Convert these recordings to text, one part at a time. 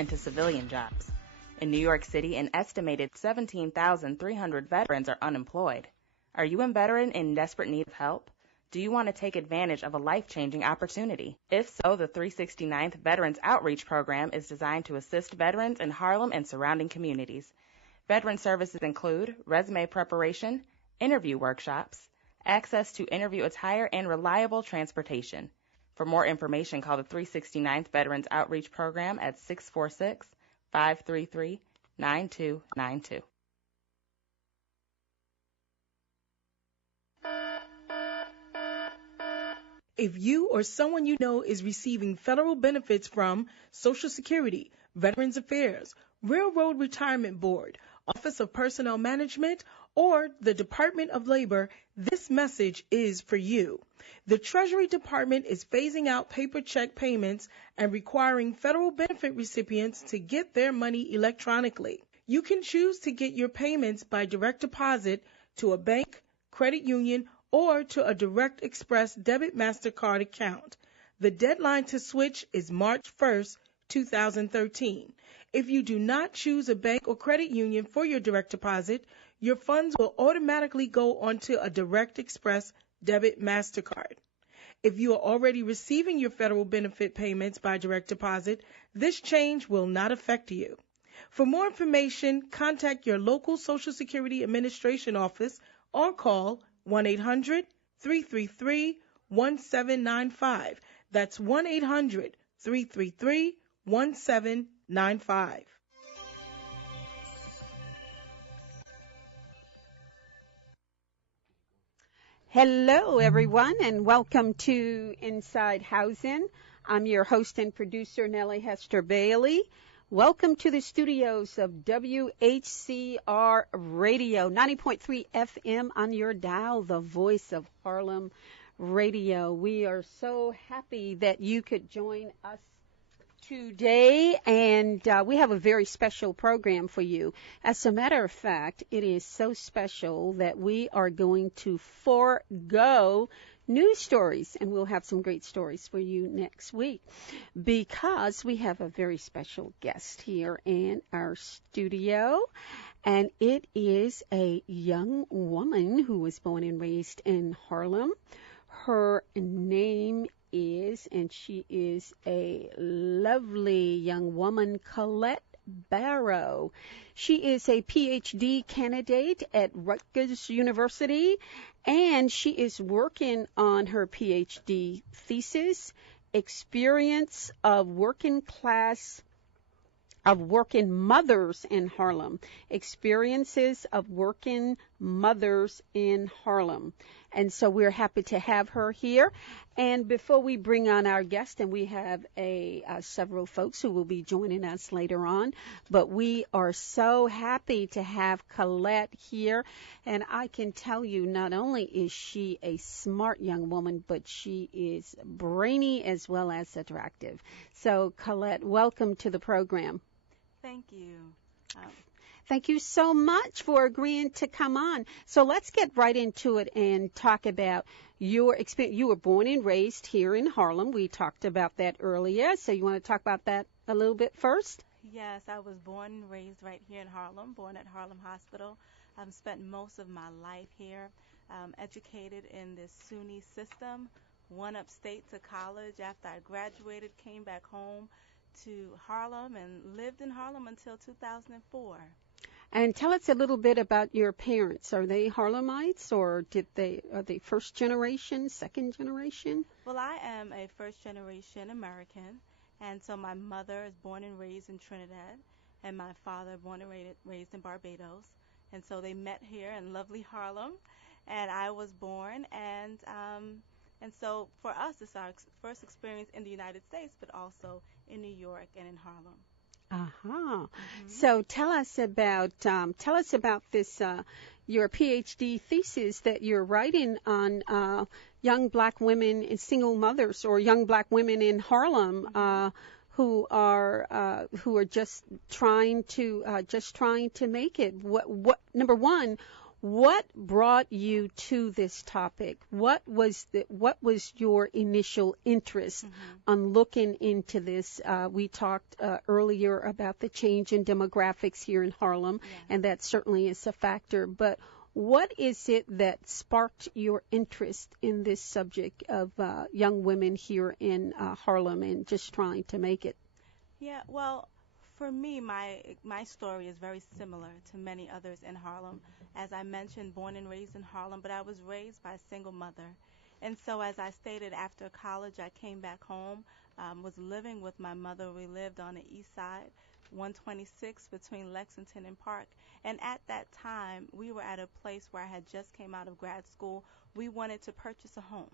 into civilian jobs. In New York City, an estimated 17,300 veterans are unemployed. Are you a veteran in desperate need of help? Do you want to take advantage of a life-changing opportunity? If so, the 369th Veterans Outreach Program is designed to assist veterans in Harlem and surrounding communities. Veteran services include resume preparation, interview workshops, access to interview attire, and reliable transportation. For more information, call the 369th Veterans Outreach Program at 646-533-9292. If you or someone you know is receiving federal benefits from Social Security, Veterans Affairs, Railroad Retirement Board, Office of Personnel Management, or the Department of Labor, this message is for you. The Treasury Department is phasing out paper check payments and requiring federal benefit recipients to get their money electronically. You can choose to get your payments by direct deposit to a bank, credit union, or to a Direct Express debit MasterCard account. The deadline to switch is March 1st, 2013. If you do not choose a bank or credit union for your direct deposit, your funds will automatically go onto a Direct Express debit MasterCard. If you are already receiving your federal benefit payments by direct deposit, this change will not affect you. For more information, contact your local Social Security Administration office or call 1-800-333-1795. That's 1-800-333-1795. Hello, everyone, and welcome to Inside Housing. I'm your host and producer, Nellie Hester Bailey. Welcome to the studios of WHCR Radio, 90.3 FM on your dial, the voice of Harlem Radio. We are so happy that you could join us today, and we have a very special program for you. As a matter of fact, it is so special that we are going to forego news stories, and we'll have some great stories for you next week because we have a very special guest here in our studio, and it is a young woman who was born and raised in Harlem. Her name is, and she is a lovely young woman, Colette Barrow. She is a PhD candidate at Rutgers University, and she is working on her PhD thesis, Experience of Working Mothers in Harlem. Experiences of Working Mothers in Harlem. And so we're happy to have her here. And before we bring on our guest, and we have several folks who will be joining us later on, but we are so happy to have Colette here. And I can tell you, not only is she a smart young woman, but she is brainy as well as attractive. So, Colette, welcome to the program. Thank you. Thank you so much for agreeing to come on. So let's get right into it and talk about your experience. You were born and raised here in Harlem. We talked about that earlier. So you want to talk about that a little bit first? Yes, I was born and raised right here in Harlem, born at Harlem Hospital. I've spent most of my life here, educated in this SUNY system, went upstate to college. After I graduated, came back home to Harlem and lived in Harlem until 2004. And tell us a little bit about your parents. Are they Harlemites, or are they first generation, second generation? Well, I am a first generation American, and so my mother is born and raised in Trinidad, and my father born and raised in Barbados. And so they met here in lovely Harlem, and I was born, and so for us, it's our first experience in the United States, but also in New York and in Harlem. Uh-huh. So tell us about this your PhD thesis that you're writing on young black women and single mothers, or young black women in Harlem who are just trying to make it. What number one, What brought you to this topic? What was your initial interest on looking into this? We talked earlier about the change in demographics here in Harlem, and that certainly is a factor. But what is it that sparked your interest in this subject of young women here in Harlem and just trying to make it? Yeah, well, for me, my story is very similar to many others in Harlem. As I mentioned, born and raised in Harlem, but I was raised by a single mother. And so, as I stated, after college, I came back home, was living with my mother. We lived on the east side, 126 between Lexington and Park. And at that time, we were at a place where I had just came out of grad school. We wanted to purchase a home.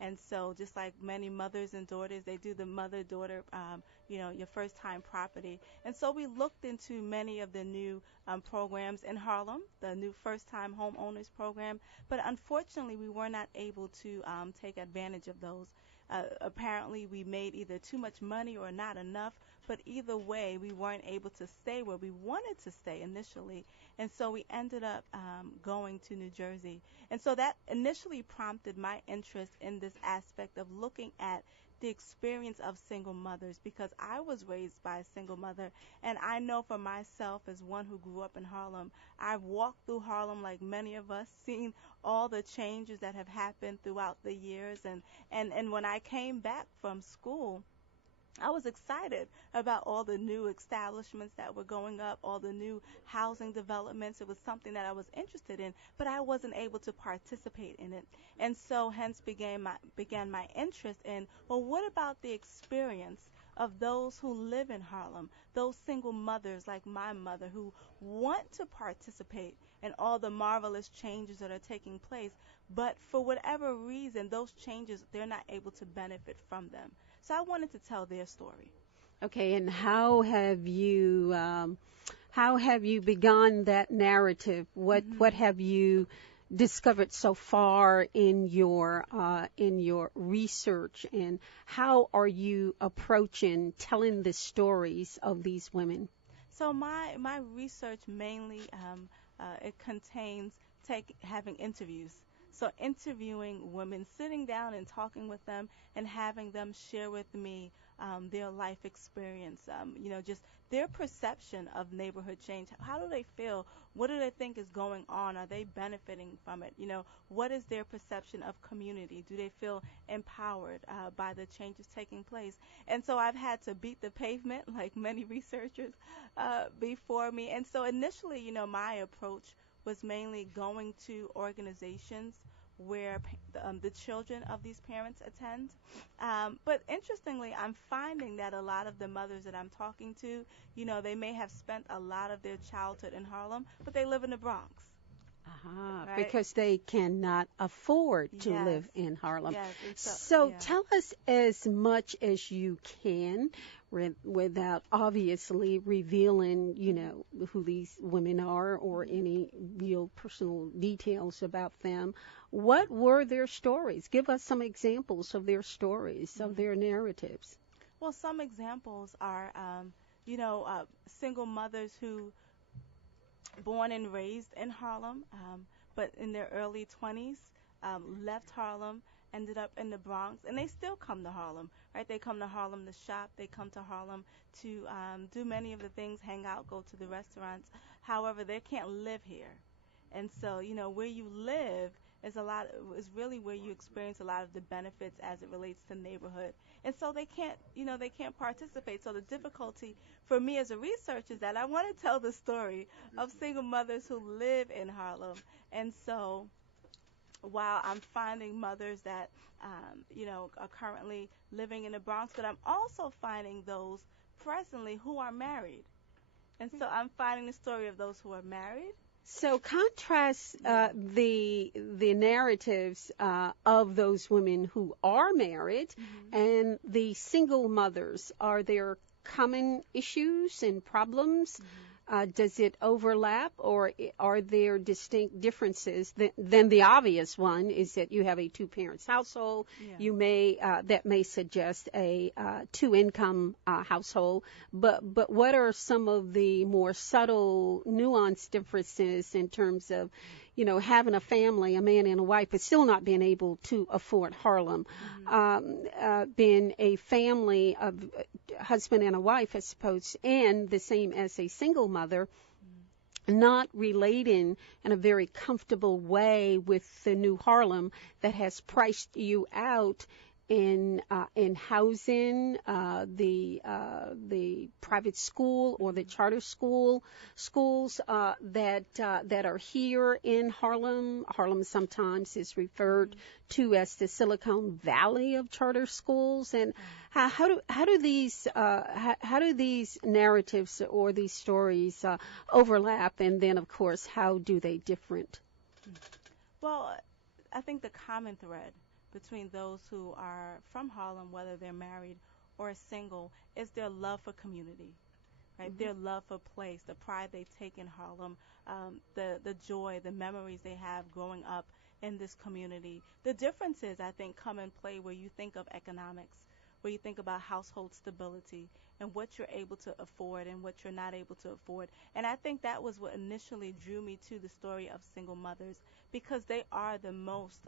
And so just like many mothers and daughters, they do the mother-daughter, your first-time property. And so we looked into many of the new programs in Harlem, the new first-time homeowners program. But unfortunately, we were not able to take advantage of those. Apparently, we made either too much money or not enough. But either way, we weren't able to stay where we wanted to stay initially. And so we ended up going to New Jersey. And so that initially prompted my interest in this aspect of looking at the experience of single mothers, because I was raised by a single mother. And I know for myself, as one who grew up in Harlem, I've walked through Harlem like many of us, seen all the changes that have happened throughout the years. And when I came back from school, I was excited about all the new establishments that were going up, all the new housing developments. It was something that I was interested in, but I wasn't able to participate in it. And so hence began my interest in, well, what about the experience of those who live in Harlem, those single mothers like my mother who want to participate in all the marvelous changes that are taking place, but for whatever reason, those changes, they're not able to benefit from them. So I wanted to tell their story. Okay, and how have you begun that narrative? What have you discovered so far in your research, and how are you approaching telling the stories of these women? So my research mainly it contains having interviews. So interviewing women, sitting down and talking with them and having them share with me their life experience, just their perception of neighborhood change. How do they feel? What do they think is going on? Are they benefiting from it? What is their perception of community? Do they feel empowered by the changes taking place? And so I've had to beat the pavement like many researchers before me. And so initially, my approach was mainly going to organizations where the children of these parents attend. But interestingly, I'm finding that a lot of the mothers that I'm talking to, they may have spent a lot of their childhood in Harlem, but they live in the Bronx. Right? Because they cannot afford to live in Harlem. Yes, so tell us as much as you can without obviously revealing, who these women are or any real personal details about them. What were their stories? Give us some examples of their stories, of their narratives. Well, some examples are, single mothers who born and raised in Harlem, but in their early 20s, left Harlem, ended up in the Bronx, and they still come to Harlem, right? They come to Harlem to shop. They come to Harlem to do many of the things, hang out, go to the restaurants. However, they can't live here. And so, where you live is really where you experience a lot of the benefits as it relates to neighborhood. And so they can't participate. So the difficulty for me as a researcher is that I want to tell the story of single mothers who live in Harlem. And so while I'm finding mothers that, are currently living in the Bronx, but I'm also finding those presently who are married. And so I'm finding the story of those who are married. So contrast the narratives of those women who are married and the single mothers. Are there common issues and problems? Does it overlap, or are there distinct differences? Then the obvious one is that you have a two-parents household. You may that may suggest a two-income household. But what are some of the more subtle, nuanced differences in terms of, having a family, a man and a wife, but still not being able to afford Harlem. Being a family of husband and a wife, I suppose, and the same as a single mother, not relating in a very comfortable way with the new Harlem that has priced you out in housing, the private school or the charter schools that are here in Harlem. Harlem sometimes is referred to as the Silicon Valley of charter schools. And how do these narratives or these stories overlap? And then, of course, how do they different? Well, I think the common thread between those who are from Harlem, whether they're married or single, is their love for community, right? Their love for place, the pride they take in Harlem, the joy, the memories they have growing up in this community. The differences, I think, come in play where you think of economics, where you think about household stability and what you're able to afford and what you're not able to afford. And I think that was what initially drew me to the story of single mothers, because they are the most,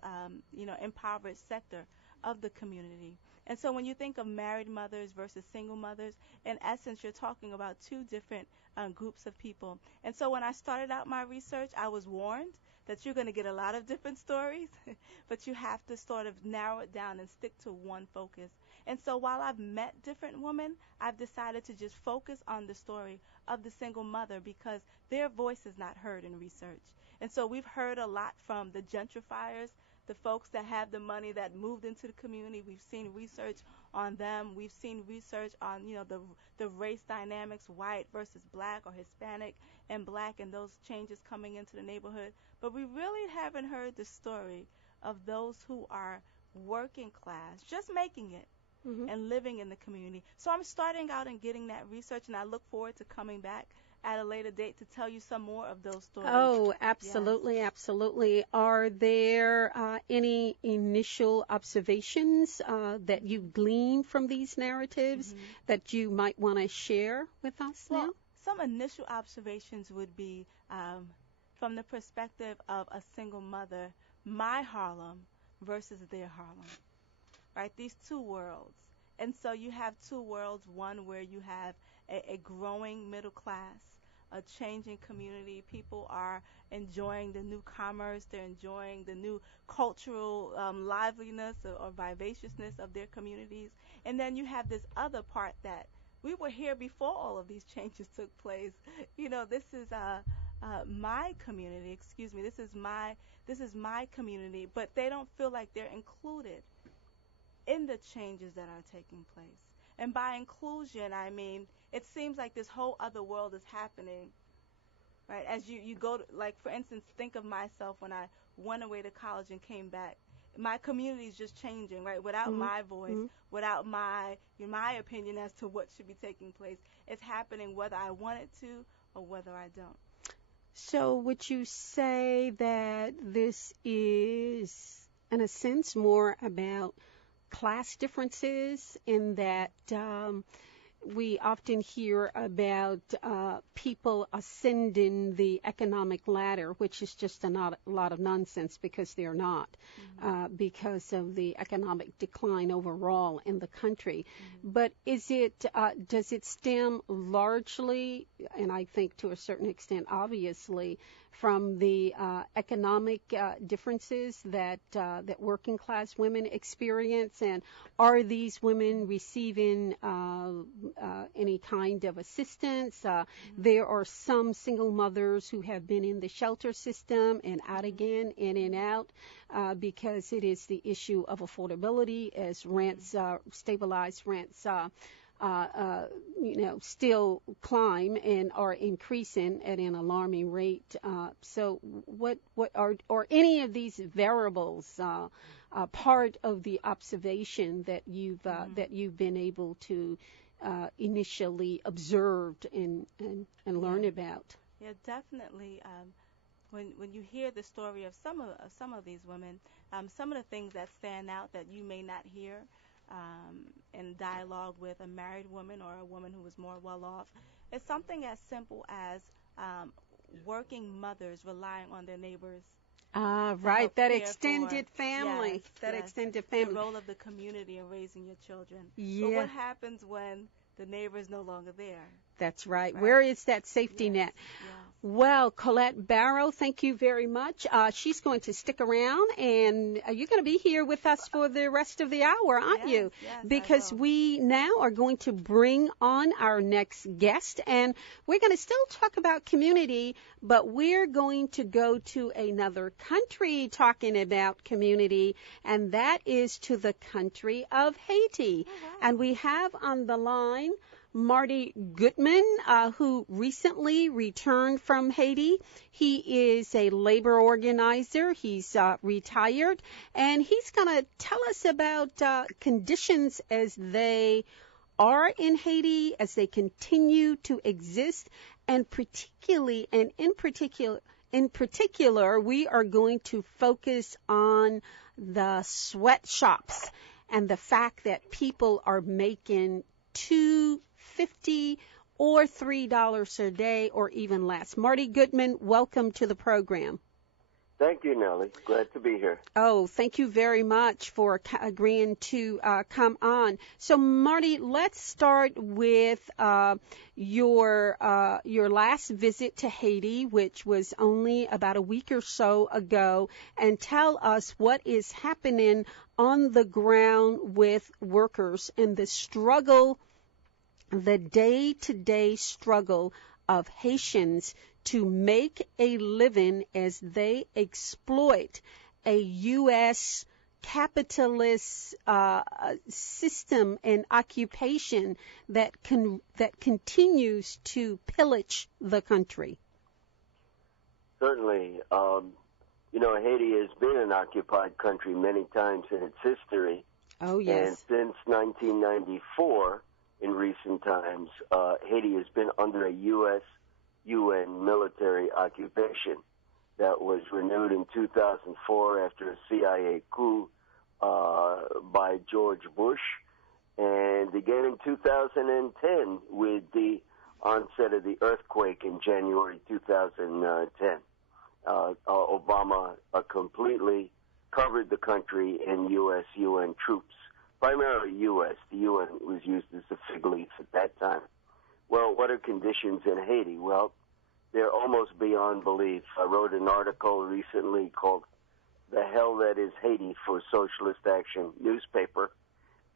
impoverished sector of the community. And so when you think of married mothers versus single mothers, in essence, you're talking about two different groups of people. And so when I started out my research, I was warned that you're going to get a lot of different stories, but you have to sort of narrow it down and stick to one focus. And so while I've met different women, I've decided to just focus on the story of the single mother because their voice is not heard in research. And so we've heard a lot from the gentrifiers, the folks that have the money that moved into the community. We've seen research on them. We've seen research on, the race dynamics, white versus black or Hispanic and black, and those changes coming into the neighborhood. But we really haven't heard the story of those who are working class, just making it and living in the community. So I'm starting out and getting that research, and I look forward to coming back at a later date to tell you some more of those stories. Oh, absolutely, yes. Absolutely. Are there any initial observations that you've gleaned from these narratives that you might want to share with us now? Some initial observations would be from the perspective of a single mother, my Harlem versus their Harlem, right? These two worlds. And so you have two worlds, one where you have a growing middle class, a changing community. People are enjoying the new commerce. They're enjoying the new cultural liveliness or vivaciousness of their communities. And then you have this other part that we were here before all of these changes took place. This is my community. Excuse me. This is my community, but they don't feel like they're included in the changes that are taking place. And by inclusion, I mean, it seems like this whole other world is happening, right? As you go to, like, for instance, think of myself when I went away to college and came back. My community is just changing, right? Without my voice, without my opinion as to what should be taking place. It's happening whether I want it to or whether I don't. So would you say that this is, in a sense, more about class differences, in that we often hear about people ascending the economic ladder, which is just a lot of nonsense because they're not, because of the economic decline overall in the country. But does it stem largely, and I think to a certain extent, obviously, from the economic differences that working class women experience? And are these women receiving any kind of assistance? There are some single mothers who have been in the shelter system and out again, in and out, because it is the issue of affordability as rents, stabilized rents, still climb and are increasing at an alarming rate. So what are any of these variables part of the observation that you've been able to initially observed and learn about? Yeah, definitely. When you hear the story of some of these women, some of the things that stand out that you may not hear in dialogue with a married woman or a woman who is more well off, is something as simple as working mothers relying on their neighbors. Right, that extended family. Yes, that yes, extended family. the role of the community in raising your children. Yeah. But what happens when the neighbor is no longer there? That's right. Right. Where is that safety net? Yes. Well, Colette Barrow, thank you very much. She's going to stick around, and you're going to be here with us for the rest of the hour, aren't you? Yes, because we now are going to bring on our next guest, and we're going to still talk about community, but we're going to go to another country talking about community, and that is to the country of Haiti. Oh, wow. And we have on the line Marty Goodman, who recently returned from Haiti. He is a labor organizer. He's retired, and he's going to tell us about conditions as they are in Haiti, as they continue to exist, and in particular, we are going to focus on the sweatshops and the fact that people are making $2.50 or $3 a day or even less. Marty Goodman, welcome to the program. Thank you, Nellie. Glad to be here. Oh, thank you very much for agreeing to come on. So, Marty, let's start with your last visit to Haiti, which was only about a week or so ago, and tell us what is happening on the ground with workers and the struggle, the day-to-day struggle of Haitians to make a living as they exploit a U.S. capitalist system and occupation that continues to pillage the country. Certainly. Haiti has been an occupied country many times in its history. Oh, yes. And since 1994, in recent times, Haiti has been under a U.S. UN military occupation that was renewed in 2004 after a CIA coup by George Bush, and again in 2010 with the onset of the earthquake in January 2010. Obama completely covered the country in U.S. UN troops, primarily U.S. The UN was used as a fig leaf at that time. Well, what are conditions in Haiti? Well, they're almost beyond belief. I wrote an article recently called The Hell That Is Haiti for Socialist Action newspaper,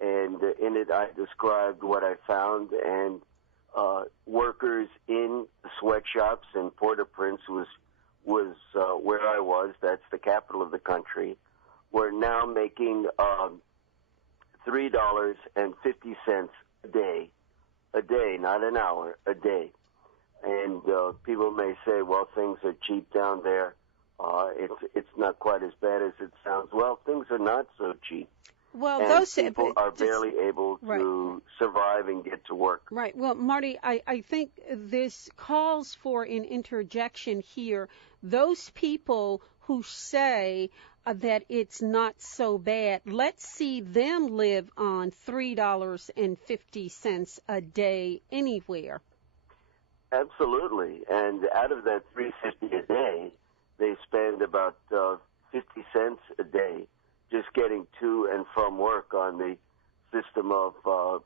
and in it I described what I found, and workers in sweatshops in Port-au-Prince was where I was, that's the capital of the country, were now making $3.50 a day, not an hour, a day. And people may say, well, things are cheap down there. It's not quite as bad as it sounds. Well, things are not so cheap. Well, and those people are barely able to survive and get to work. Right. Well, Marty, I think this calls for an interjection here. Those people who say that it's not so bad, let's see them live on $3.50 a day anywhere. Absolutely. And out of that $3.50 a day, they spend about 50 cents a day just getting to and from work on the system of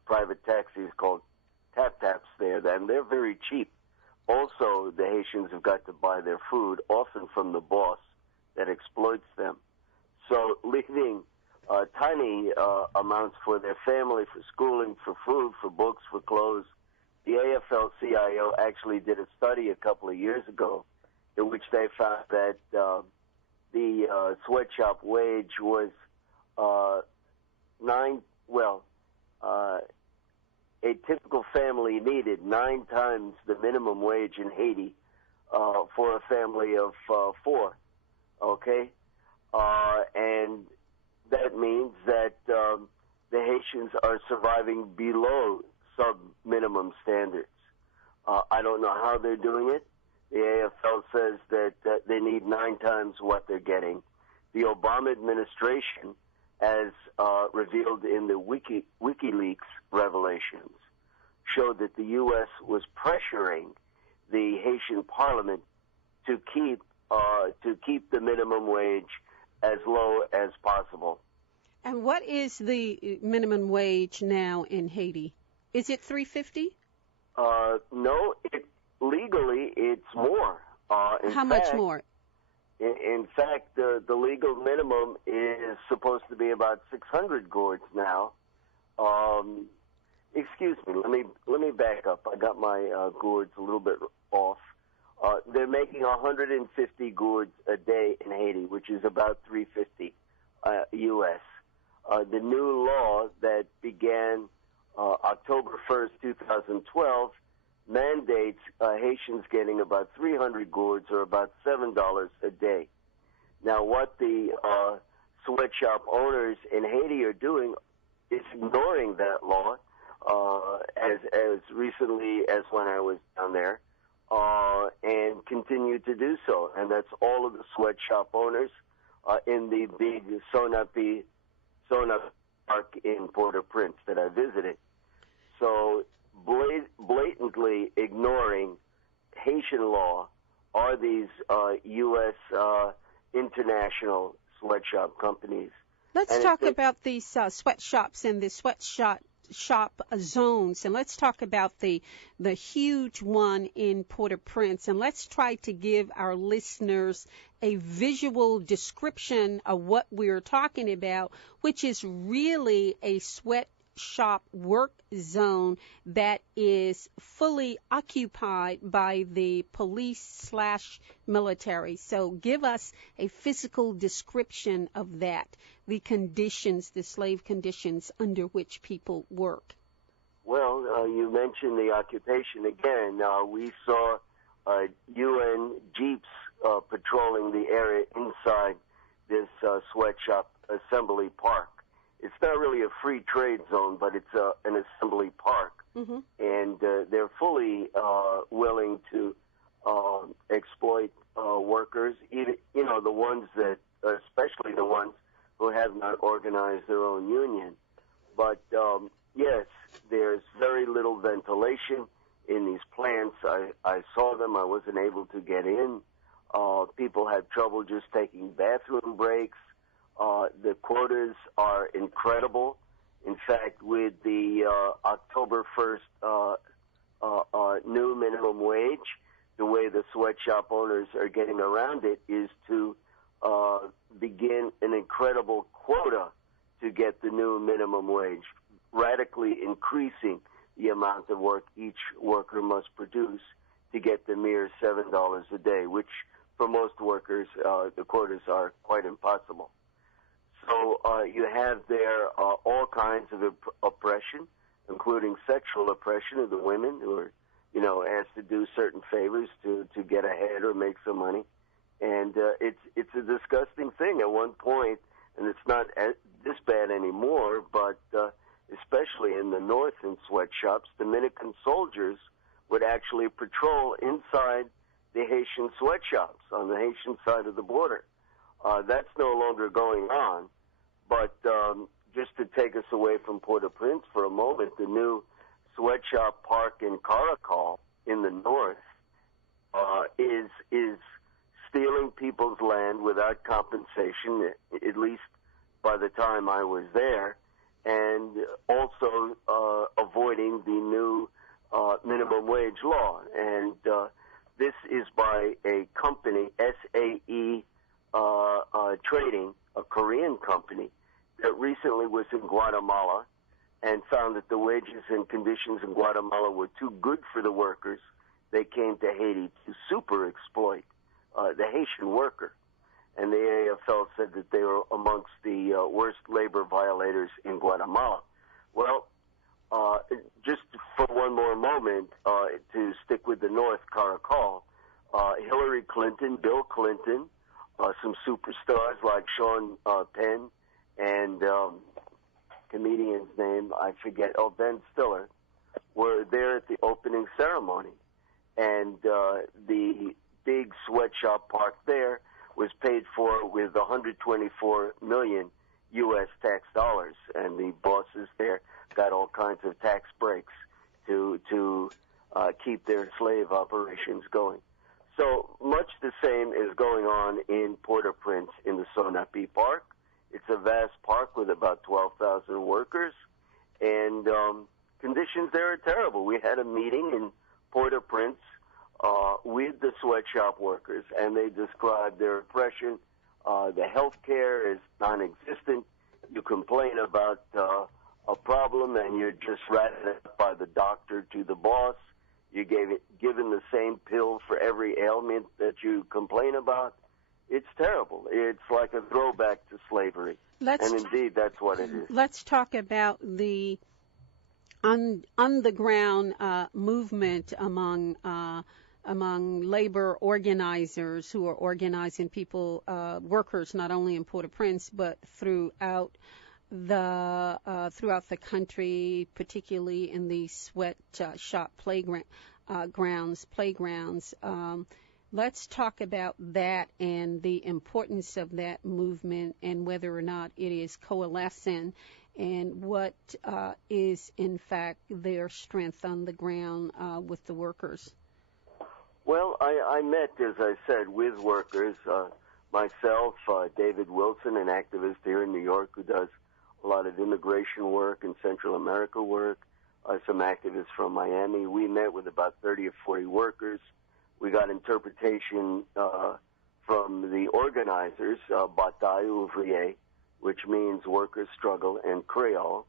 private taxis called tap-taps there. And they're very cheap. Also, the Haitians have got to buy their food, often from the boss that exploits them. So leaving tiny amounts for their family, for schooling, for food, for books, for clothes. The AFL-CIO actually did a study a couple of years ago in which they found that the sweatshop wage was a typical family needed 9 times the minimum wage in Haiti for a family of 4, okay? And that means that the Haitians are surviving below sub-minimum standards. I don't know how they're doing it. The AFL says that they need 9 times what they're getting. The Obama administration, as revealed in the WikiLeaks revelations, showed that the U.S. was pressuring the Haitian parliament to keep the minimum wage as low as possible. And what is the minimum wage now in Haiti? Is it $3.50? No, legally it's more. How much more? In fact, the legal minimum is supposed to be about 600 gourds now. Excuse me. Let me back up. I got my gourds a little bit off. They're making 150 gourds a day in Haiti, which is about $3.50 U.S. The new law that began October 1st, 2012, mandates Haitians getting about 300 gourds, or about $7 a day. Now, what the sweatshop owners in Haiti are doing is ignoring that law, as recently as when I was down there, and continue to do so. And that's all of the sweatshop owners in the big Sona Park in Port-au-Prince that I visited. So blatantly ignoring Haitian law are these U.S. International sweatshop companies. Let's talk about these sweatshops and the sweatshop zones, and let's talk about the huge one in Port-au-Prince, and let's try to give our listeners a visual description of what we're talking about, which is really a sweatshop work zone that is fully occupied by the police/military. So give us a physical description of that, the conditions, the slave conditions under which people work. Well, you mentioned the occupation again. We saw UN jeeps patrolling the area inside this sweatshop assembly park. It's not really a free trade zone, but it's an assembly park. Mm-hmm. And they're fully willing to exploit workers, even, the ones that, especially the ones who have not organized their own union. But, yes, there's very little ventilation in these plants. I saw them. I wasn't able to get in. People had trouble just taking bathroom breaks. The quotas are incredible. In fact, with the October 1st new minimum wage, the way the sweatshop owners are getting around it is to begin an incredible quota to get the new minimum wage, radically increasing the amount of work each worker must produce to get the mere $7 a day, which for most workers, the quotas are quite impossible. So you have there all kinds of oppression, including sexual oppression of the women who are, asked to do certain favors to get ahead or make some money. And it's a disgusting thing at one point, and it's not this bad anymore, but especially in the north in sweatshops, Dominican soldiers would actually patrol inside the Haitian sweatshops on the Haitian side of the border. That's no longer going on, but just to take us away from Port-au-Prince for a moment, the new sweatshop park in Caracol in the north is stealing people's land without compensation, at least by the time I was there, and also avoiding the new minimum wage law. And this is by a company, SAE Trading, a Korean company, that recently was in Guatemala and found that the wages and conditions in Guatemala were too good for the workers. They came to Haiti to super exploit the Haitian worker. And the AFL said that they were amongst the worst labor violators in Guatemala. Well, just for one more moment, to stick with the North, Caracol, Hillary Clinton, Bill Clinton, some superstars like Sean Penn and comedian's name, I forget, Ben Stiller, were there at the opening ceremony. And the big sweatshop park there was paid for with 124 million U.S. tax dollars, and the bosses there got all kinds of tax breaks to keep their slave operations going. So much the same is going on in Port-au-Prince in the Sonapi Park. It's a vast park with about 12,000 workers, and conditions there are terrible. We had a meeting in Port-au-Prince with the sweatshop workers, and they described their oppression. The health care is non-existent. You complain about a problem, and you're just ratted up by the doctor to the boss. You given the same pill for every ailment that you complain about. It's terrible. It's like a throwback to slavery. And indeed, that's what it is. Let's talk about the on-the-ground movement among labor organizers who are organizing people, workers, not only in Port-au-Prince, but throughout the country, particularly in the sweatshop playgrounds. Let's talk about that and the importance of that movement and whether or not it is coalescing and what is, in fact, their strength on the ground with the workers. Well, I met, as I said, with workers, myself, David Wilson, an activist here in New York who does a lot of immigration work and Central America work, some activists from Miami. We met with about 30 or 40 workers. We got interpretation from the organizers, Bataille Ouvrier, which means workers' struggle in Creole.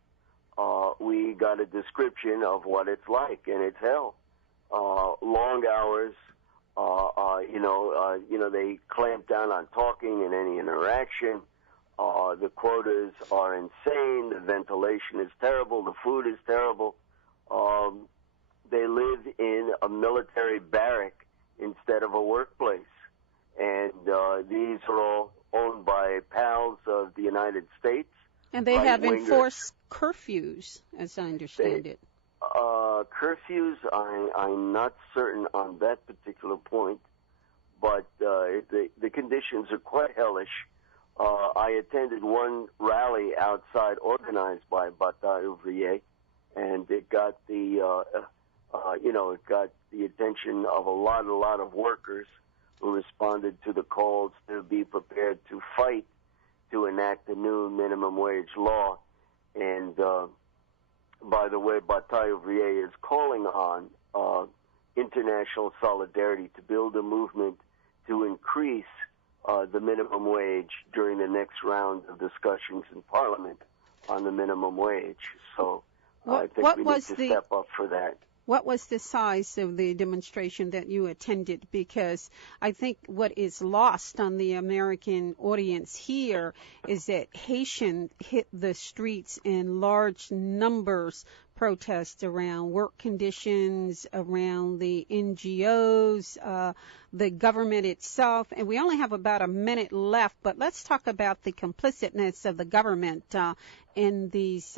We got a description of what it's like, and it's hell. Long hours, they clamp down on talking and any interaction. The quotas are insane. The ventilation is terrible. The food is terrible. They live in a military barrack instead of a workplace. And these are all owned by pals of the United States. And they have enforced curfews, as I understand it. Curfews, I'm not certain on that particular point, but the conditions are quite hellish. I attended one rally outside organized by Bataille Ouvrier, and it got the attention of a lot of workers who responded to the calls to be prepared to fight to enact a new minimum wage law. And by the way, Bataille Ouvrier is calling on international solidarity to build a movement to increase the minimum wage during the next round of discussions in Parliament on the minimum wage. So I think we need to step up for that. What was the size of the demonstration that you attended? Because I think what is lost on the American audience here is that Haitians hit the streets in large numbers, protests around work conditions, around the NGOs, the government itself. And we only have about a minute left, but let's talk about the complicitness of the government in these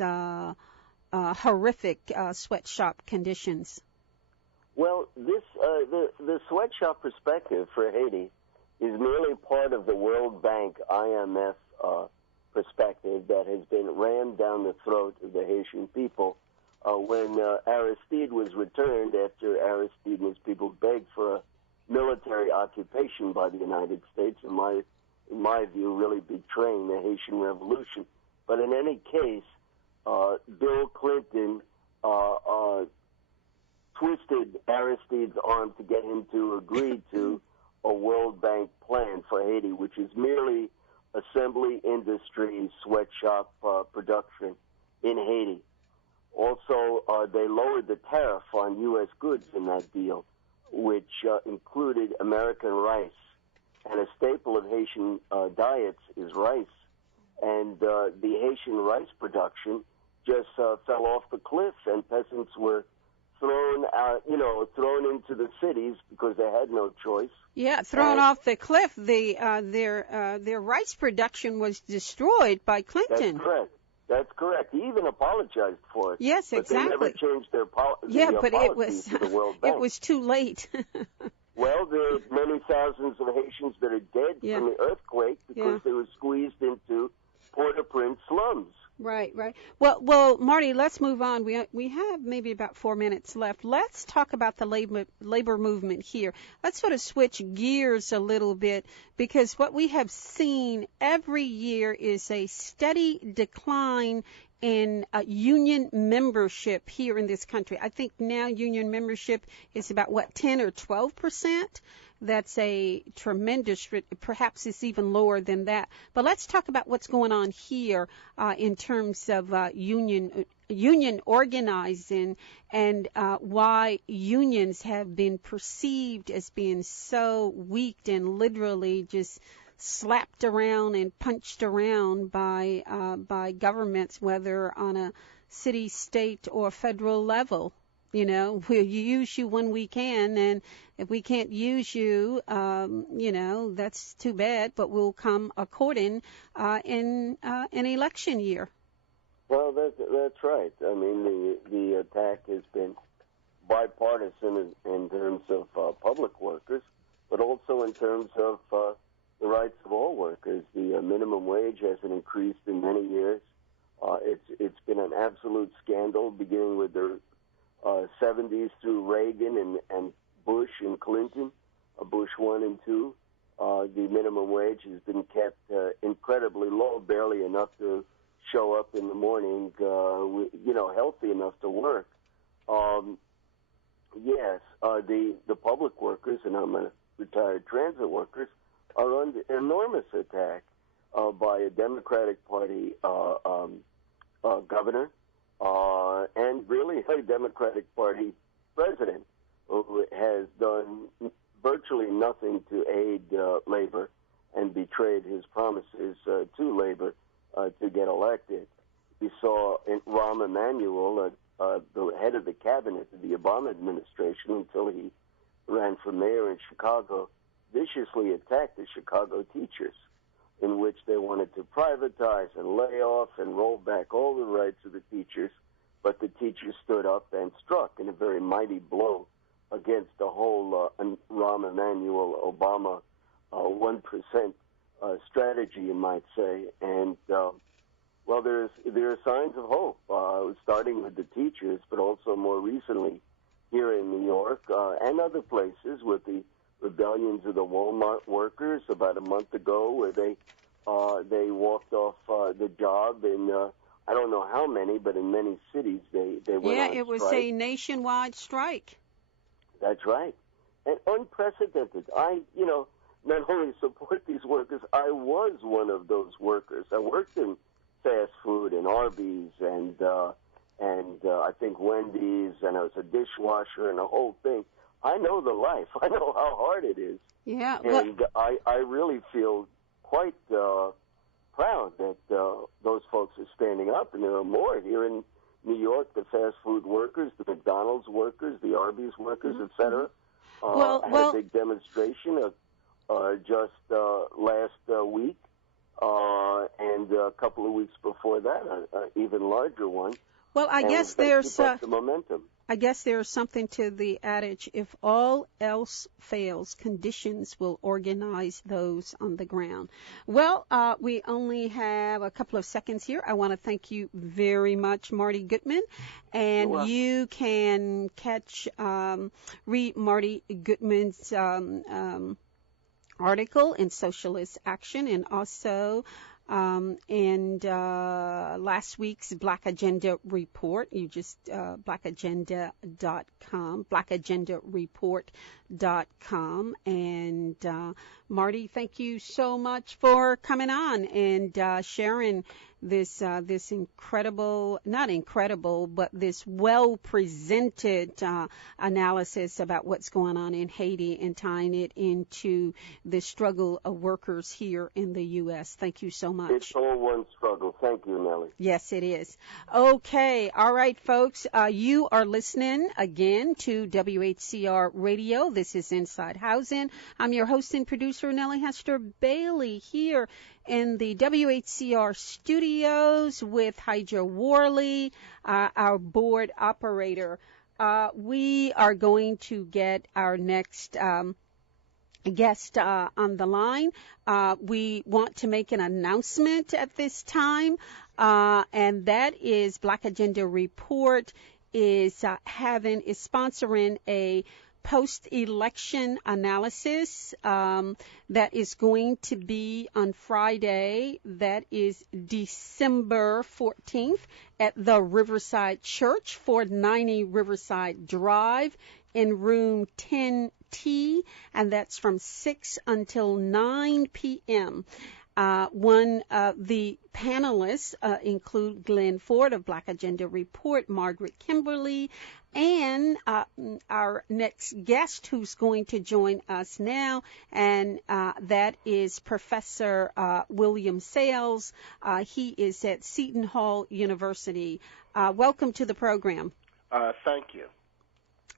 horrific sweatshop conditions. Well, this the sweatshop perspective for Haiti is merely part of the World Bank IMF perspective that has been rammed down the throat of the Haitian people. When Aristide was returned, after Aristide and his people begged for a military occupation by the United States, in my view, really betraying the Haitian Revolution. But in any case, Bill Clinton twisted Aristide's arm to get him to agree to a World Bank plan for Haiti, which is merely assembly industry sweatshop production in Haiti. Also, they lowered the tariff on U.S. goods in that deal, which included American rice. And a staple of Haitian diets is rice. And the Haitian rice production just fell off the cliff, and peasants were thrown into the cities because they had no choice. Yeah, thrown off the cliff. Their rice production was destroyed by Clinton. That's correct. He even apologized for it. Yes, but exactly. They never changed their but it was to the World Bank. It was too late. Well, there are many thousands of Haitians that are dead from the earthquake because they were squeezed into Port-au-Prince slums. Right, right. Well, Marty, let's move on. We have maybe about 4 minutes left. Let's talk about the labor movement here. Let's sort of switch gears a little bit, because what we have seen every year is a steady decline in union membership here in this country. I think now union membership is about 10 or 12%. That's a tremendous, perhaps it's even lower than that. But let's talk about what's going on here in terms of union organizing, and why unions have been perceived as being so weak and literally just slapped around and punched around by governments, whether on a city, state, or federal level. You know, we'll use you when we can, and if we can't use you, that's too bad, but we'll come according in an election year. Well, that's right. I mean, the attack has been bipartisan in terms of public workers, but also in terms of the rights of all workers. The minimum wage hasn't increased in many years. It's been an absolute scandal, beginning with the 70s through Reagan and Bush and Clinton, Bush 1 and 2. The minimum wage has been kept incredibly low, barely enough to show up in the morning, healthy enough to work. Yes, the public workers, and I'm a retired transit workers, are under enormous attack by a Democratic Party governor, and really a Democratic Party president who has done virtually nothing to aid labor and betrayed his promises to labor to get elected. We saw Rahm Emanuel, the head of the cabinet of the Obama administration until he ran for mayor in Chicago, viciously attacked the Chicago teachers, in which they wanted to privatize and lay off and roll back all the rights of the teachers, but the teachers stood up and struck in a very mighty blow against the whole Rahm Emanuel Obama 1% strategy, you might say. And well, there are signs of hope, starting with the teachers, but also more recently here in New York and other places with the rebellions of the Walmart workers about a month ago, where they walked off the job in I don't know how many, but in many cities they went on strike. Yeah, it was a nationwide strike. That's right, and unprecedented. I not only support these workers, I was one of those workers. I worked in fast food and Arby's and I think Wendy's, and I was a dishwasher and the whole thing. I know the life. I know how hard it is. Yeah. And I really feel quite proud that those folks are standing up, and there are more here in New York. The fast food workers, the McDonald's workers, the Arby's workers, et cetera, had a big demonstration just last week, and a couple of weeks before that, an even larger one. Well, I guess there's the momentum. I guess there's something to the adage, if all else fails, conditions will organize those on the ground. Well, we only have a couple of seconds here. I want to thank you very much, Marty Goodman. And you can read Marty Goodman's article in Socialist Action, and also last week's Black Agenda Report. You just blackagenda.com, blackagendareport.com. And Marty, thank you so much for coming on and sharing this incredible, not incredible, but this well-presented analysis about what's going on in Haiti and tying it into the struggle of workers here in the U.S. Thank you so much. It's all one struggle. Thank you, Nellie. Yes, it is. Okay. All right, folks. You are listening again to WHCR Radio. This is Inside Housing. I'm your host and producer, Nellie Hester Bailey, here in the WHCR studios with Hydra Worley, our board operator. We are going to get our next guest on the line. We want to make an announcement at this time, and that is Black Agenda Report is sponsoring a post-election analysis that is going to be on Friday. That is December 14th at the Riverside Church, 490 Riverside Drive in room 10T, and that's from 6 until 9 p.m. One of the panelists include Glenn Ford of Black Agenda Report, Margaret Kimberly, and our next guest who's going to join us now, and that is Professor William Sales. He is at Seton Hall University. Welcome to the program. Thank you.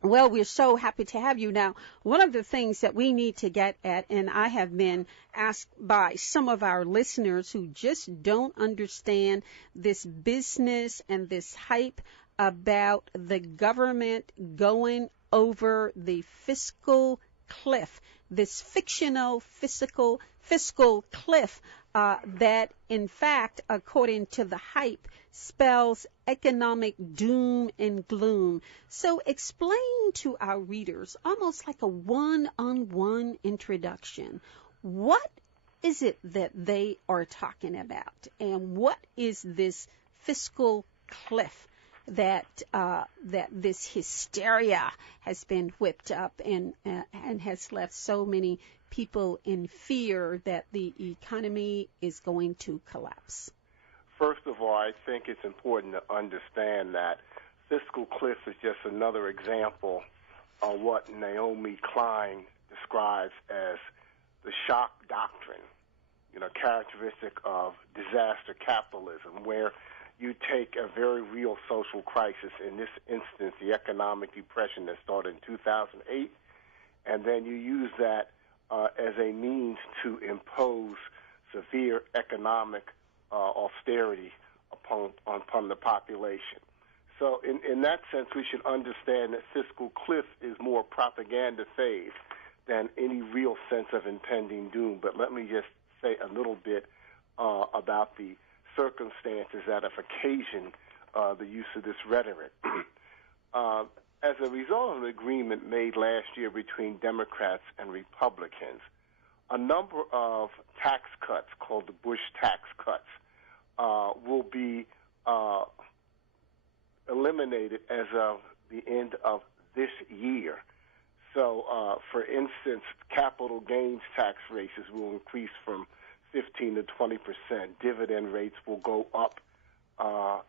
Well, we're so happy to have you. Now, one of the things that we need to get at, and I have been asked by some of our listeners who just don't understand this business and this hype about the government going over the fiscal cliff, this fictional fiscal cliff that, in fact, according to the hype, spells economic doom and gloom. So explain to our readers, almost like a one-on-one introduction, what is it that they are talking about, and what is this fiscal cliff that this hysteria has been whipped up and has left so many people in fear that the economy is going to collapse? First of all, I think it's important to understand that fiscal cliff is just another example of what Naomi Klein describes as the shock doctrine, characteristic of disaster capitalism, where you take a very real social crisis, in this instance, the economic depression that started in 2008, and then you use that as a means to impose severe economic austerity upon the population. So in that sense, we should understand that fiscal cliff is more propaganda phase than any real sense of impending doom. But let me just say a little bit about the circumstances that have occasioned the use of this rhetoric. As a result of an agreement made last year between Democrats and Republicans, a number of tax cuts called the Bush tax cuts will be eliminated as of the end of this year. So, for instance, capital gains tax rates will increase from 15 to 20%. Dividend rates will go up,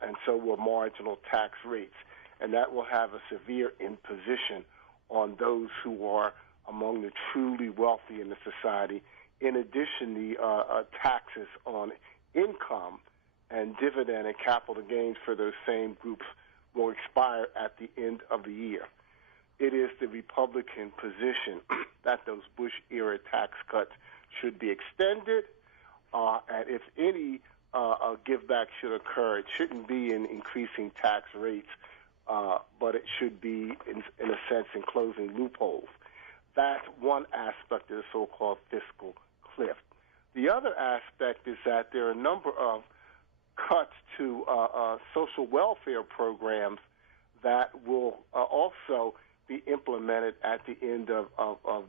and so will marginal tax rates. And that will have a severe imposition on those who are among the truly wealthy in the society. In addition, the taxes on income and dividend and capital gains for those same groups will expire at the end of the year. It is the Republican position that those Bush-era tax cuts should be extended, and if any give back should occur, it shouldn't be in increasing tax rates, but it should be, in a sense, in closing loopholes. That's one aspect of the so-called fiscal cliff. The other aspect is that there are a number of cuts to social welfare programs that will also be implemented at the end of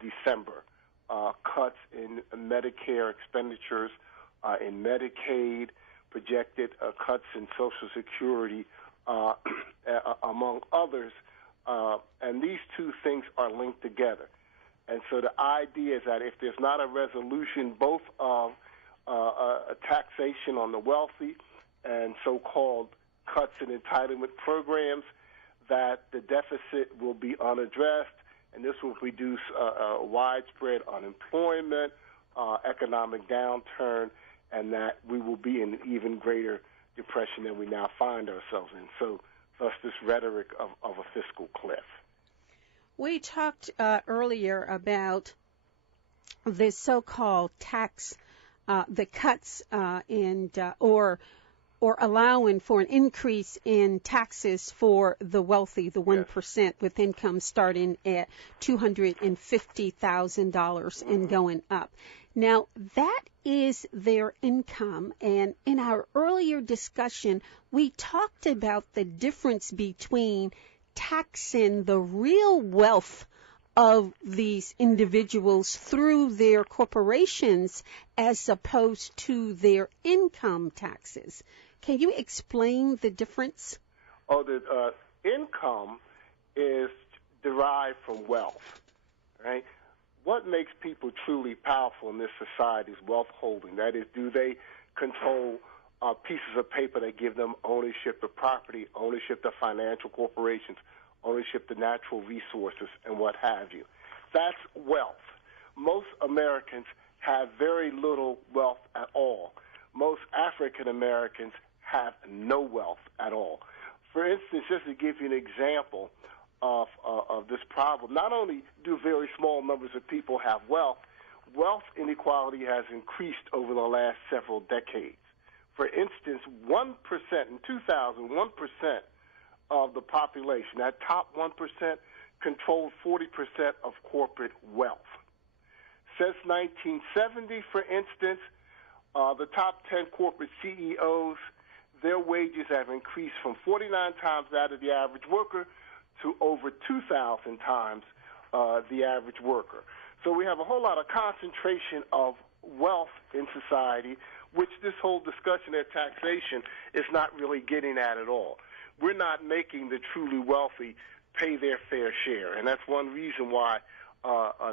December. Cuts in Medicare expenditures, in Medicaid, projected cuts in Social Security, among others. And these two things are linked together. And so the idea is that if there's not a resolution both of a taxation on the wealthy and so-called cuts in entitlement programs, that the deficit will be unaddressed, and this will reduce widespread unemployment, economic downturn, and that we will be in even greater depression than we now find ourselves in. So thus this rhetoric of a fiscal cliff. We talked earlier about the so-called tax, the cuts or or allowing for an increase in taxes for the wealthy, the 1%, with income starting at $250,000 and going up. Now, that is their income, and in our earlier discussion, we talked about the difference between taxing the real wealth of these individuals through their corporations as opposed to their income taxes. Can you explain the difference? Oh, the income is derived from wealth, right? What makes people truly powerful in this society is wealth holding. That is, do they control pieces of paper that give them ownership of property, ownership of financial corporations, ownership to natural resources, and what have you. That's wealth. Most Americans have very little wealth at all. Most African Americans have no wealth at all. For instance, just to give you an example of this problem, not only do very small numbers of people have wealth, wealth inequality has increased over the last several decades. For instance, 1% in 2000, 1% of the population, that top 1%, controlled 40% of corporate wealth. Since 1970, for instance, the top 10 corporate CEOs, their wages have increased from 49 times that of the average worker to over 2,000 times the average worker. So we have a whole lot of concentration of wealth in society, which this whole discussion of taxation is not really getting at all. We're not making the truly wealthy pay their fair share, and that's one reason why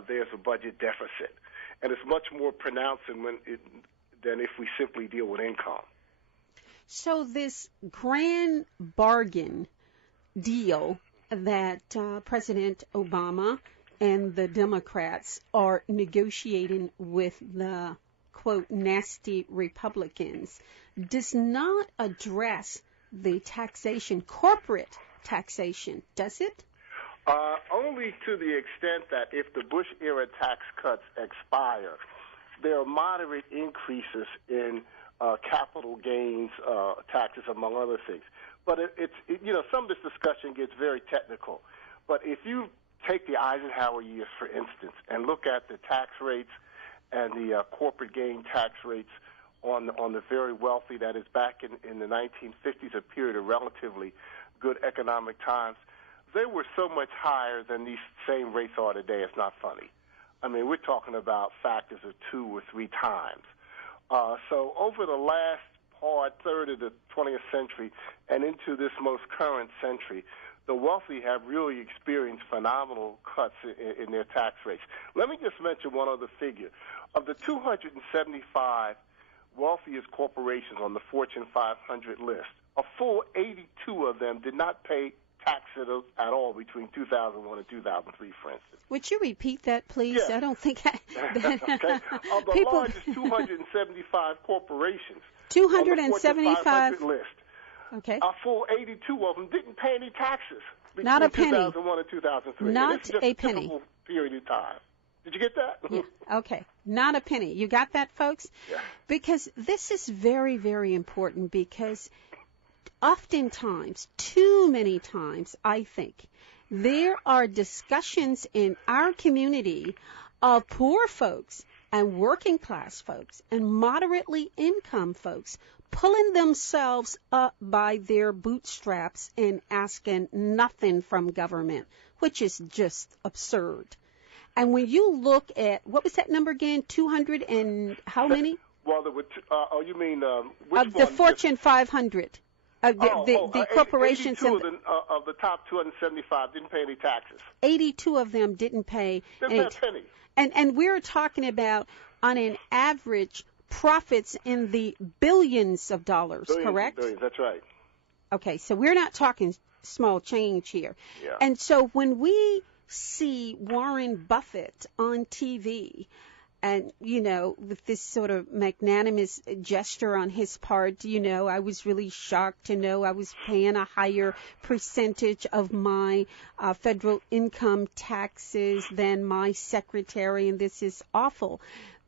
there's a budget deficit. And it's much more pronounced than if we simply deal with income. So this grand bargain deal that President Obama and the Democrats are negotiating with the, quote, nasty Republicans does not address the taxation, corporate taxation, does it? Only to the extent that if the Bush-era tax cuts expire, there are moderate increases in capital gains taxes, among other things. But some of this discussion gets very technical. But if you take the Eisenhower years, for instance, and look at the tax rates and the corporate gain tax rates on the very wealthy, that is back in the 1950s, a period of relatively good economic times, they were so much higher than these same rates are today. It's not funny. I mean, we're talking about factors of 2 or 3 times. So over the last third of the 20th century and into this most current century, the wealthy have really experienced phenomenal cuts in their tax rates. Let me just mention one other figure. Of the 275 wealthiest corporations on the Fortune 500 list, a full 82 of them did not pay taxes at all between 2001 and 2003, for instance. Would you repeat that, please? Yeah. I don't think Okay. Of the largest 275 corporations 275 on the Fortune 500 list, okay. a full 82 of them didn't pay any taxes between Not a penny. 2001 and 2003. Not and it's just a penny. typical period of time. Did you get that? Yeah. Okay. Not a penny. You got that, folks? Yeah. Because this is very, very important, because oftentimes, too many times, I think, there are discussions in our community of poor folks and working class folks and moderately income folks pulling themselves up by their bootstraps and asking nothing from government, which is just absurd. And when you look at, what was that number again, 200 and how many? Well, there were you mean which of the one? Fortune 500. The corporations 82 of the top 275 didn't pay any taxes. 82 of them didn't pay Didn't pay a penny. And we're talking about, on an average, profits in the billions of dollars, correct? Billions, that's right. Okay, so we're not talking small change here. Yeah. And so when we see Warren Buffett on TV, and, with this sort of magnanimous gesture on his part, I was really shocked to know I was paying a higher percentage of my federal income taxes than my secretary, and this is awful.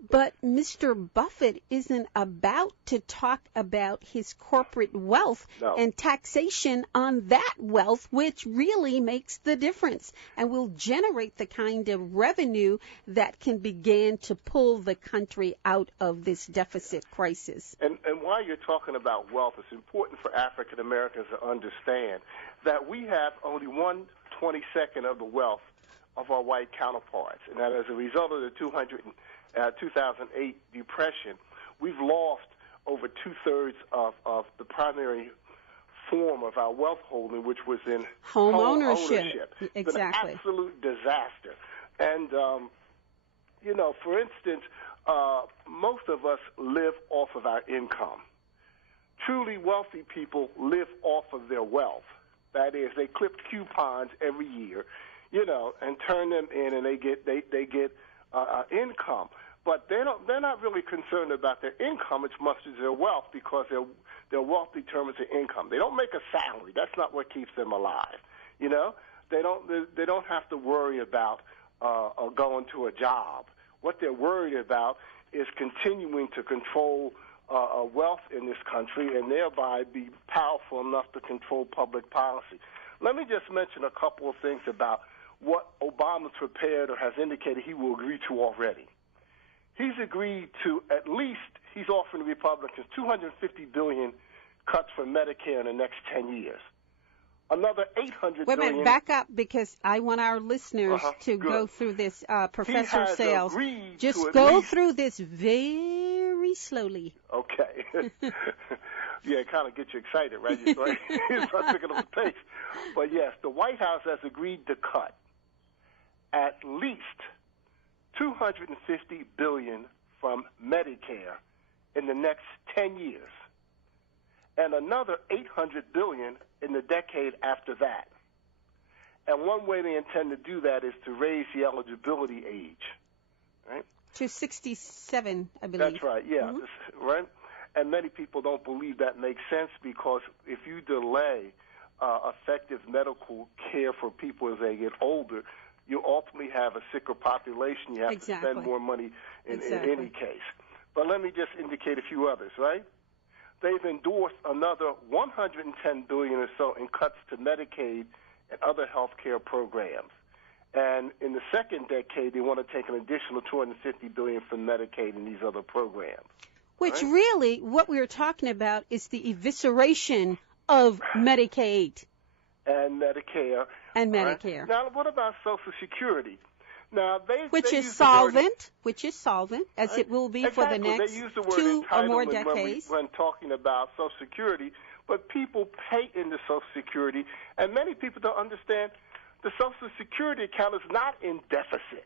But Mr. Buffett isn't about to talk about his corporate wealth and taxation on that wealth, which really makes the difference and will generate the kind of revenue that can begin to pull the country out of this deficit crisis. And while you're talking about wealth, it's important for African Americans to understand that we have only 1/22nd of the wealth of our white counterparts, and that as a result of the 2008 depression, we've lost over 2/3 of the primary form of our wealth holding, which was in home ownership. Exactly. It's been an absolute disaster. And, for instance, most of us live off of our income. Truly wealthy people live off of their wealth. That is, they clip coupons every year, and turn them in, and they get income. But they're not really concerned about their income as much as their wealth, because their wealth determines their income. They don't make a salary. That's not what keeps them alive. They don't have to worry about going to a job. What they're worried about is continuing to control wealth in this country and thereby be powerful enough to control public policy. Let me just mention a couple of things about what Obama's prepared or has indicated he will agree to already. He's agreed to he's offering the Republicans $250 billion cuts for Medicare in the next 10 years. Another $800 billion. Wait a minute, back up, because I want our listeners to go through this, Professor Sales. Just go through this very slowly. Okay. Yeah, it kind of gets you excited, right? You start picking up the pace. But yes, the White House has agreed to cut at least $250 billion from Medicare in the next 10 years, and another $800 billion in the decade after that. And one way they intend to do that is to raise the eligibility age, right? To 67, I believe. That's right, yeah, right? And many people don't believe that makes sense, because if you delay effective medical care for people as they get older, you ultimately have a sicker population. You have to spend more money in any case. But let me just indicate a few others, right? They've endorsed another $110 billion or so in cuts to Medicaid and other health care programs. And in the second decade, they want to take an additional $250 billion from Medicaid and these other programs. Which really, what we're talking about is the evisceration of Medicaid. And Medicare. And Medicare. Right? Now, what about Social Security? Now, which is solvent, as it will be for the next they use the word 2 or more decades. When talking about Social Security, but people pay into Social Security, and many people don't understand the Social Security account is not in deficit.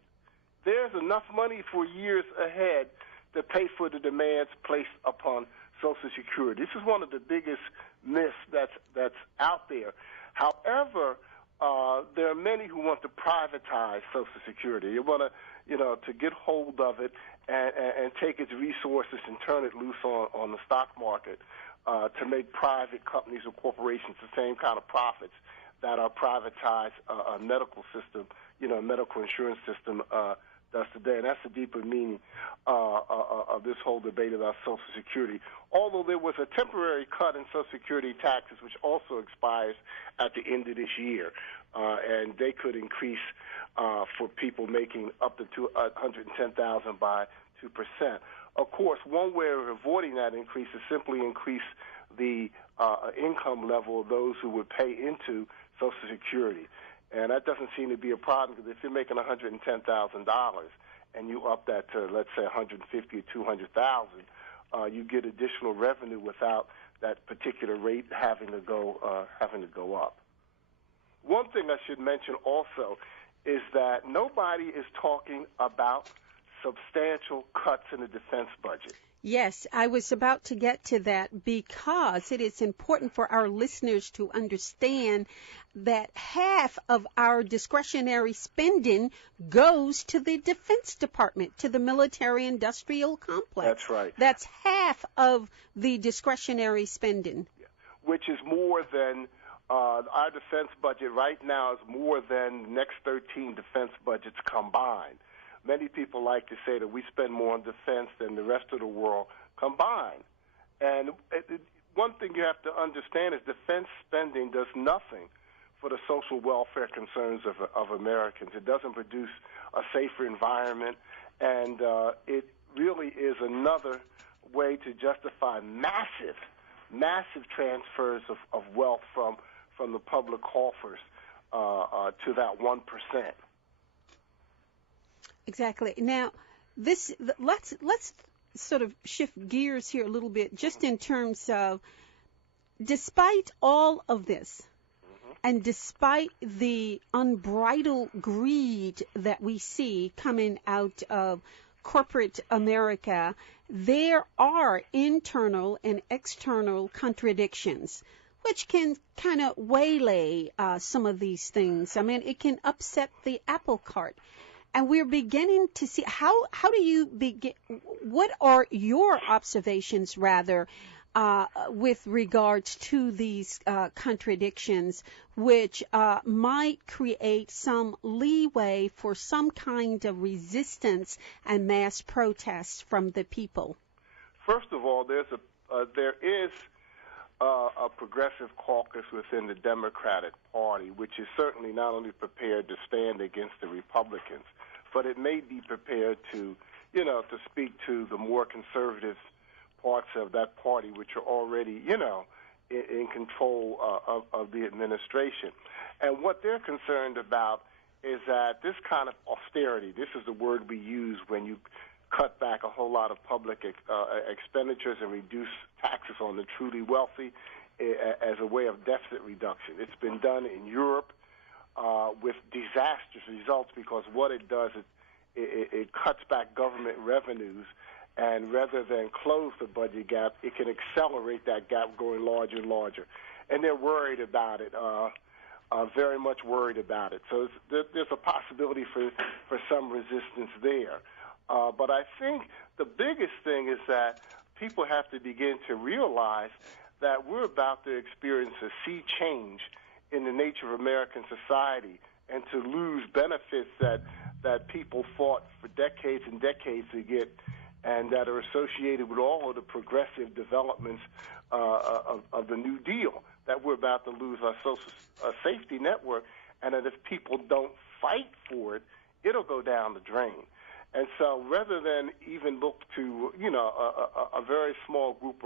There's enough money for years ahead to pay for the demands placed upon Social Security. This is one of the biggest myths that's out there. However, there are many who want to privatize Social Security. They want to get hold of it and take its resources and turn it loose on the stock market to make private companies or corporations the same kind of profits that our privatized medical system, medical insurance system does today. And that's the deeper meaning of this whole debate about Social Security. Although there was a temporary cut in Social Security taxes, which also expires at the end of this year, and they could increase for people making up to $110,000 by 2%. Of course, one way of avoiding that increase is simply increase the income level of those who would pay into Social Security. And that doesn't seem to be a problem, because if you're making $110,000 and you up that to, let's say, $150,000 or $200,000, you get additional revenue without that particular rate having to go up. One thing I should mention also is that nobody is talking about substantial cuts in the defense budget. Yes, I was about to get to that, because it is important for our listeners to understand that half of our discretionary spending goes to the Defense Department, to the military-industrial complex. That's right. That's half of the discretionary spending. Which is more than our defense budget right now is more than the next 13 defense budgets combined. Many people like to say that we spend more on defense than the rest of the world combined. And one thing you have to understand is defense spending does nothing for the social welfare concerns of Americans. It doesn't produce a safer environment, and it really is another way to justify massive transfers of wealth from the public coffers to that 1%. Exactly. Now, let's sort of shift gears here a little bit, just in terms of, despite all of this, and despite the unbridled greed that we see coming out of corporate America, there are internal and external contradictions, which can kind of waylay some of these things. I mean, it can upset the apple cart. And we're beginning to see, how do you begin, what are your observations, rather, with regards to these contradictions, which might create some leeway for some kind of resistance and mass protests from the people? First of all, there is a progressive caucus within the Democratic Party, which is certainly not only prepared to stand against the Republicans, but it may be prepared to speak to the more conservative parts of that party, which are already, in control of the administration. And what they're concerned about is that this kind of austerity, this is the word we use when you cut back a whole lot of public expenditures and reduce taxes on the truly wealthy as a way of deficit reduction. It's been done in Europe with disastrous results, because what it does is it cuts back government revenues, and rather than close the budget gap, it can accelerate that gap going larger and larger. And they're worried about it, very much worried about it. So there's a possibility for some resistance there. But I think the biggest thing is that people have to begin to realize that we're about to experience a sea change in the nature of American society, and to lose benefits that people fought for decades and decades to get, and that are associated with all of the progressive developments of the New Deal, that we're about to lose our social safety network, and that if people don't fight for it, it'll go down the drain. And so rather than even look to, a very small group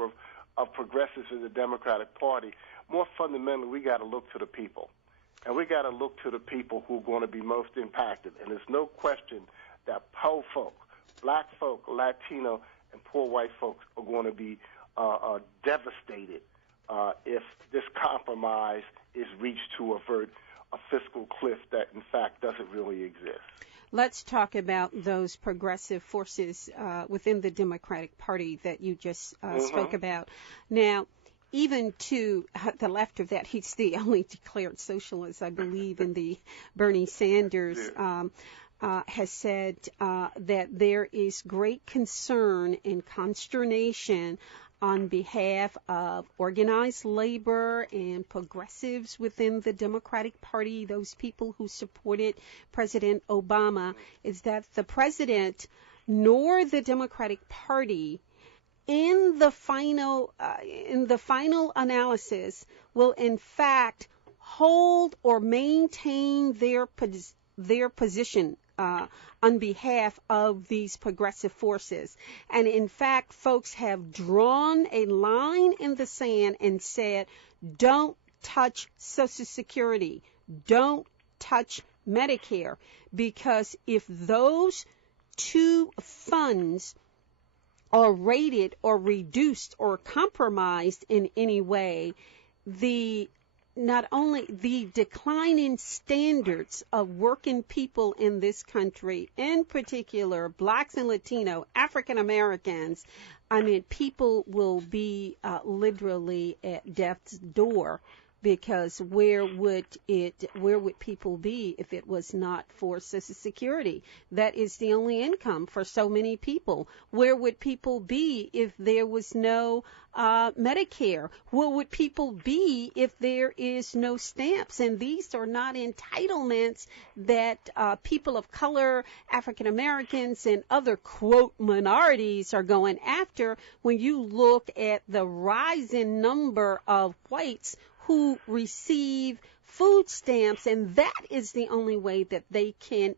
of progressives in the Democratic Party, more fundamentally, we got to look to the people. And we got to look to the people who are going to be most impacted. And there's no question that poor folk, black folk, Latino, and poor white folks are going to be devastated if this compromise is reached to avert a fiscal cliff that, in fact, doesn't really exist. Let's talk about those progressive forces within the Democratic Party that you just spoke about. Now, even to the left of that, he's the only declared socialist, I believe, in the Bernie Sanders has said that there is great concern and consternation on behalf of organized labor and progressives within the Democratic Party, those people who supported President Obama, is that the president nor the Democratic Party in the final analysis will in fact hold or maintain their position on behalf of these progressive forces. And in fact, folks have drawn a line in the sand and said, don't touch Social Security, don't touch Medicare, because if those two funds are raided or reduced or compromised in any way, not only the declining standards of working people in this country, in particular blacks and Latino, African Americans, I mean, people will be literally at death's door because where would people be if it was not for Social Security? That is the only income for so many people. Where would people be if there was no Medicare? Where would people be if there is no stamps? And these are not entitlements that people of color, African Americans, and other, quote, minorities are going after when you look at the rising number of whites who receive food stamps, and that is the only way that they can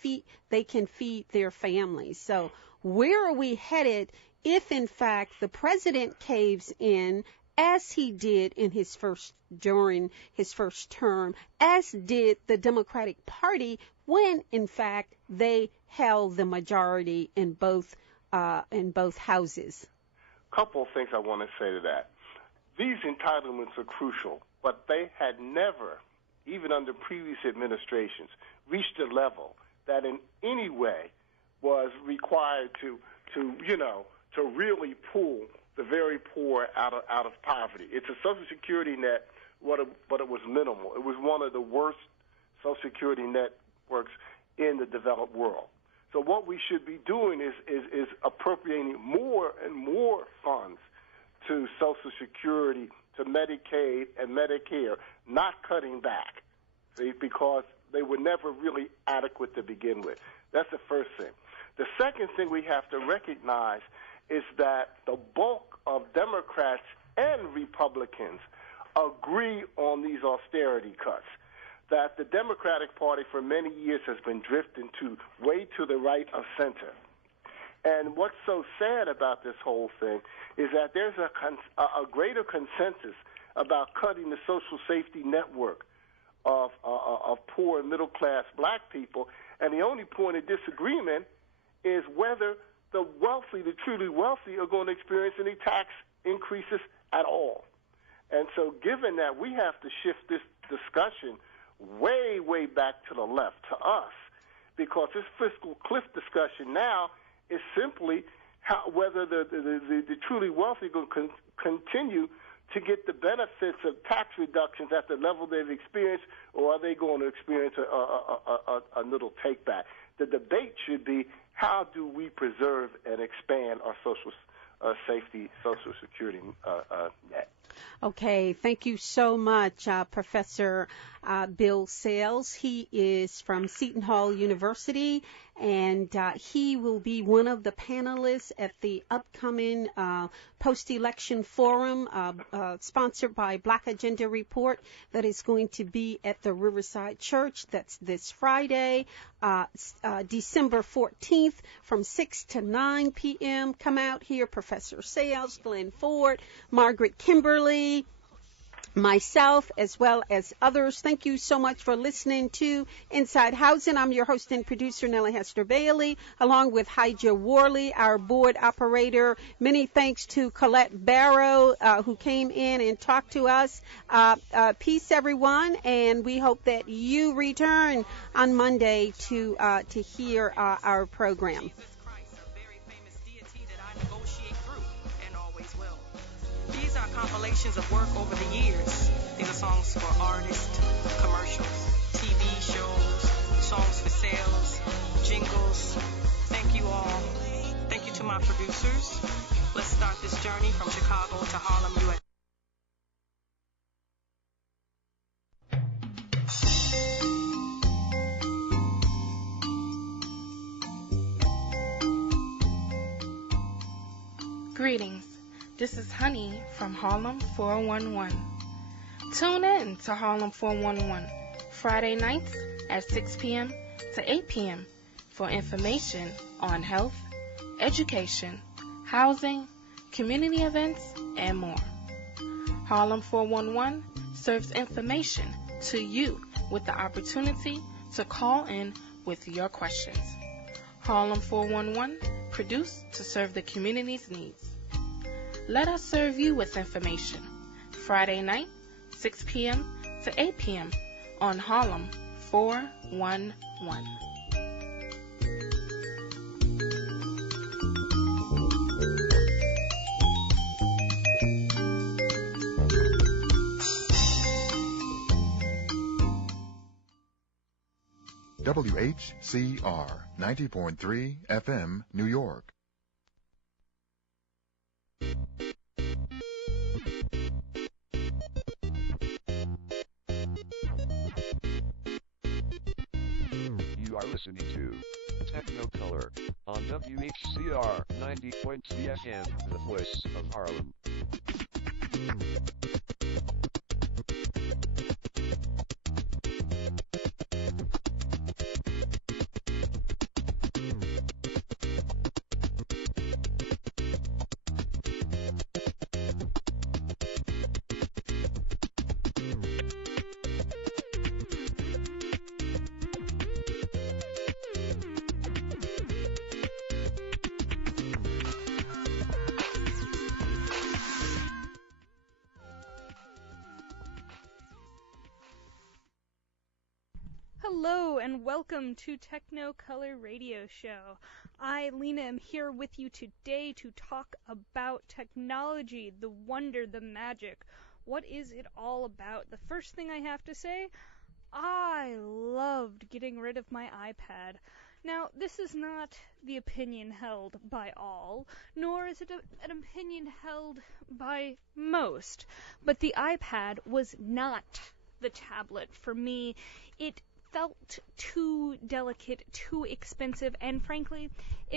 feed their families. So where are we headed if, in fact, the president caves in, as he did during his first term, as did the Democratic Party when, in fact, they held the majority in both houses? Couple of things I want to say to that. These entitlements are crucial, but they had never, even under previous administrations, reached a level that in any way was required to really pull the very poor out of poverty. It's a Social Security net, but it was minimal. It was one of the worst Social Security networks in the developed world. So what we should be doing is appropriating more and more funds to Social Security, to Medicaid and Medicare, not cutting back, see, because they were never really adequate to begin with. That's the first thing. The second thing we have to recognize is that the bulk of Democrats and Republicans agree on these austerity cuts, that the Democratic Party for many years has been drifting way to the right of center. And what's so sad about this whole thing is that there's a greater consensus about cutting the social safety network of poor and middle-class black people, and the only point of disagreement is whether the wealthy, the truly wealthy, are going to experience any tax increases at all. And so given that, we have to shift this discussion way, way back to the left, to us, because this fiscal cliff discussion now is simply whether the truly wealthy are going to continue to get the benefits of tax reductions at the level they've experienced, or are they going to experience a little take back? The debate should be, how do we preserve and expand our social safety, Social Security net? Okay, thank you so much, Professor Bill Sales. He is from Seton Hall University, and he will be one of the panelists at the upcoming post-election forum sponsored by Black Agenda Report that is going to be at the Riverside Church. That's this Friday, December 14th from 6 to 9 p.m. Come out here, Professor Sales, Glenn Ford, Margaret Kimberly, myself, as well as others. Thank you so much for listening to Inside Housing. I'm your host and producer, Nellie Hester Bailey, along with Hija Worley, our board operator. Many thanks to Colette Barrow, who came in and talked to us. Peace, everyone, and we hope that you return on Monday to hear our program. Compilations of work over the years. These are songs for artists, commercials, TV shows, songs for sales, jingles. Thank you all. Thank you to my producers. Let's start this journey from Chicago to Harlem, USA. Greetings. This is Honey from Harlem 411. Tune in to Harlem 411 Friday nights at 6 p.m. to 8 p.m. for information on health, education, housing, community events, and more. Harlem 411 serves information to you with the opportunity to call in with your questions. Harlem 411, produced to serve the community's needs. Let us serve you with information. Friday night, 6 p.m. to 8 p.m. on Harlem 411. WHCR 90.3 FM, New York. You are listening to Technocolor on WHCR 90.3 FM, the voice of Harlem. Hello and welcome to Technocolor Radio Show. I, Lena, am here with you today to talk about technology, the wonder, the magic. What is it all about? The first thing I have to say, I loved getting rid of my iPad. Now, this is not the opinion held by all, nor is it an opinion held by most, but the iPad was not the tablet for me. It felt too delicate, too expensive, and frankly, it